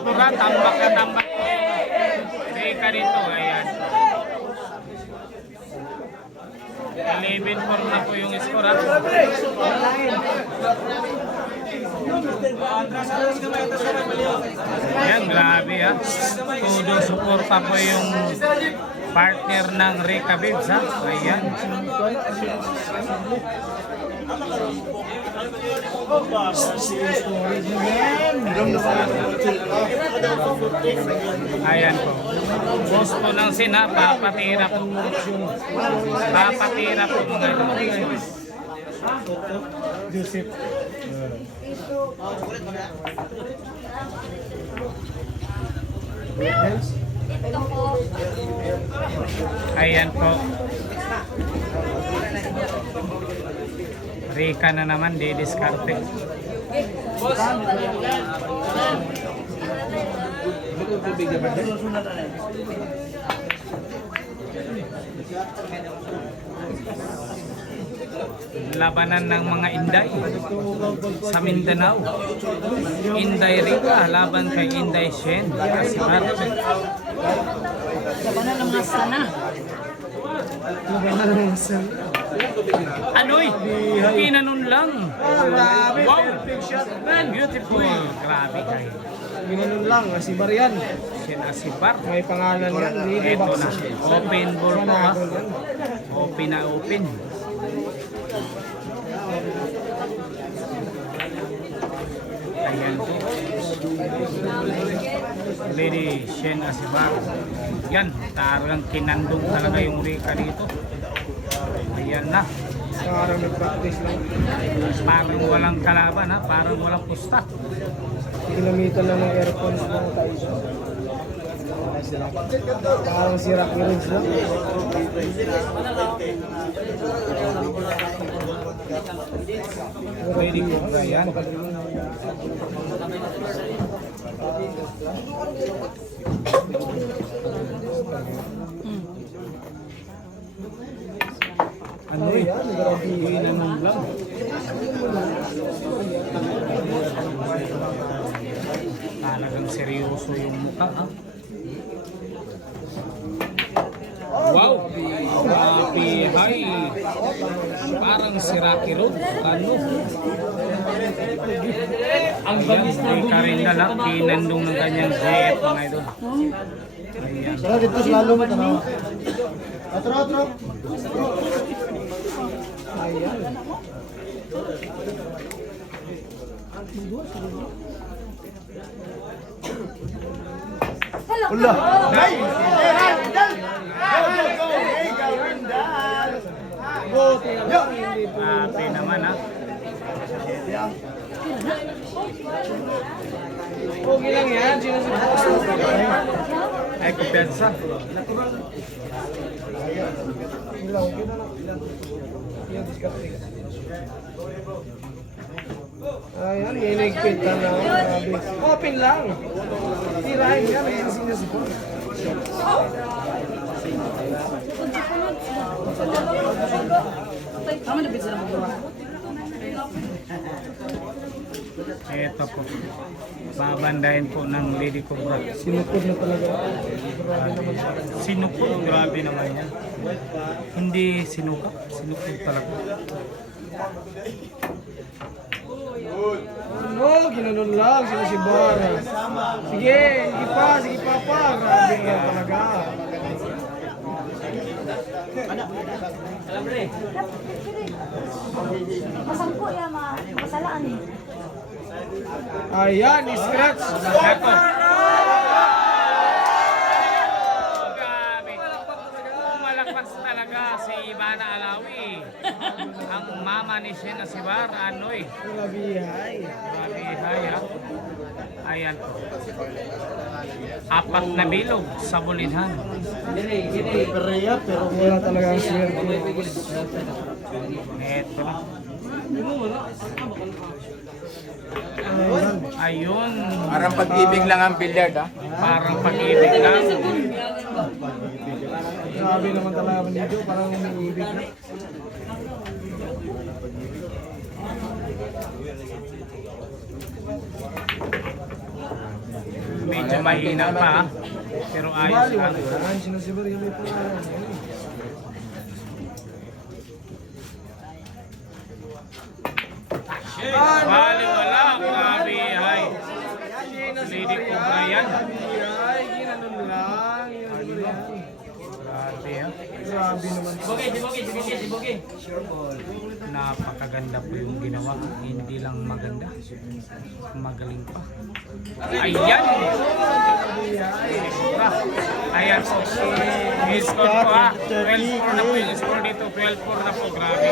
pura, tambak na tambak po. Rika dito, ayan. 11-4 na po yung score, ha? Ayan, grabe, ha? Todo suporta po yung partner ng Rika Babes, ha? Ayan. Ayan po. Boss po ng sina, papatira po. Papatira po mga ito. Joseph. Ayan po. Rika na naman, di-discarte. Labanan ng mga Inday sa Mindanao. Inday Rika laban kay Inday Shen. Kasibar. Labanan ng mga sana. Labanan ng sana. Anoy, kinanon lang. Wow, beautiful. Grabe kayo. Ginanon lang, asibar yan. Shen Asibar. May pangalan yan. Ito na. Open ball po, ha. Open na open. Ayan po. Lady Shen Asibar. Yan, tarang kinandong talaga yung Rika dito. Ayan na. Parang nag-practice lang. Parang walang kalaban, ha. Parang walang pusta. Ginamitan lang ng earphones ng Tyson. Parang si Rocky Ridge lang. Pwede ko ba yan? Ano eh? Ginanong lang. Talagang seryoso yung mukha, ha? Wow! Happy high! Parang si Rocky Road. Ano? Ang balis na Karinda lang. Kinandong ng kanyang JF mga idol. Ayan. Pero dito slalom mo tanaw. Atro. Ayan. Ulah. Hey! Happy naman, ha? Okay lang yan. Ay, kumpiyansa. Ayan, inigpit na lang. Open lang. Tirahin yan. Ayusin niya si Paul. Tama na bisa na magawa. Ito po. Babandahin po ng Lady Cobra. Sinukod na talaga. Grabe naman siya. Sinukod, grabe naman yan. Hindi sinukap, sinukod talaga. Ano? Ginanon lang. Sino si Bar? Sige pa. Grabe nga talaga. Masangko yan, masalaan eh. Ayan, scratch. Ito. Grabe. Malakpas talaga si Ivana Alawi. Ang mama ni Shen Asibar, Anoy. Grabihay. Grabe, haya. Ayan po. 4 na bilog sa bulinhan. Pero wala talaga ang swerte. Ito na. Ayan. Ayun. Parang pag-ibig lang ang billiard, ha? Parang pag-ibig lang. Grabe naman talaga dito. Parang umiibig na. Medyo mahina pa ha. Pero ayos Bali, lang. wala. Sinasibar yung may pangalan. Bali wala. Grabe ay. Lady Cobra yan. Ay, ginanon lang. Ginanon yan. Grabe ha. Grabe naman. Napakaganda po yung ginawa. Hindi lang maganda. Magaling pa. Ayan! Ayan po. Yung score po ha. 12-4 na po yung score dito. 12-4 na po. Grabe.